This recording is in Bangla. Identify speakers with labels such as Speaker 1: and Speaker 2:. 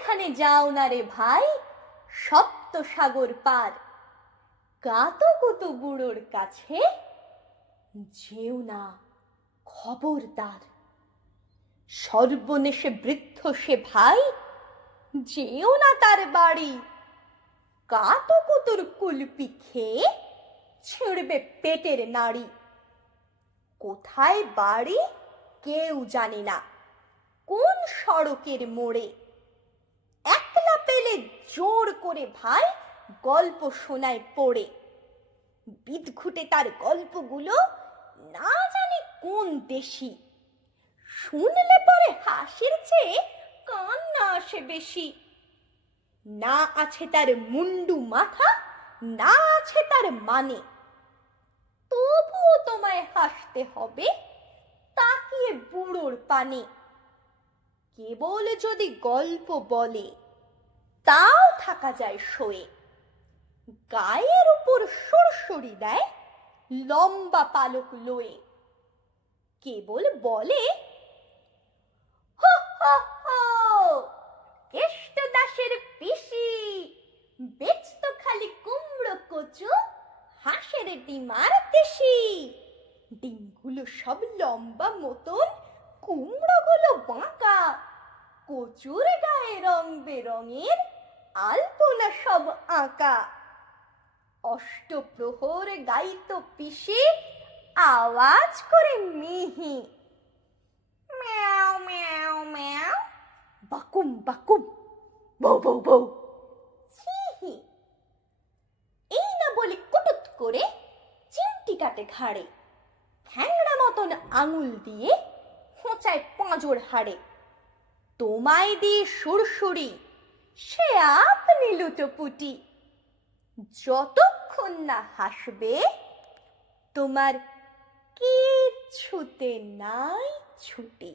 Speaker 1: যেখানে যাও না রে ভাই সপ্ত সাগর পার। কাতো কুতু বুড়োর কাছে যেও না, খবরদার। সর্বনেশে বৃদ্ধ সে ভাই, যেও না তার বাড়ি। কাতো কুতুর কুলপি খেয়ে ছিঁড়বে পেটের নাড়ি। কোথায় বাড়ি কেউ জানে না, কোন সড়কের মোড়ে। জোর করে ভাই গল্প শোনায় পড়ে। বিদঘুটে তার গল্পগুলো না জানি কোন দেশি। শুনলে পরে হাসির চেয়ে কান্না আসে বেশি। না আছে তার মুন্ডু মাথা, না আছে তার মানে। তবুও তোমায় হাসতে হবে, তাকিয়ে বুড়োর পানে। কেবল যদি গল্প বলে তাও থাকা যায় শোয়ে। গায়ের উপর সরসরি দেয় লম্বা পালক লয়ে। কেবল বলে কেষ্ট দাসের পিসি, বেচতো খালি কুমড়ো কচু, হাঁসের ডিমার দেশি। ডিমগুলো সব লম্বা মতন, কুমড়োগুলো বাঁকা। কচুর গায়ে রং বেরঙের আলপনা সব আঁকা। অষ্টপ্রহর গাইতো পিসি আওয়াজ করে মিহি। ম্যাও ম্যাও ম্যাও। বাকুম বাকুম। বৌ বৌ বৌ ছিহি এই না বলে কুটুত করে চিমটি কাটে ঘাড়ে। ঠ্যাংরা মতন আঙুল দিয়ে খোঁচায় পাঁজর হাড়ে। তোমায় দি সুরসুরি সে আপনি লুটোপুটি। যতক্ষণ না হাসবে তোমার কিছুতে নাই ছুটি।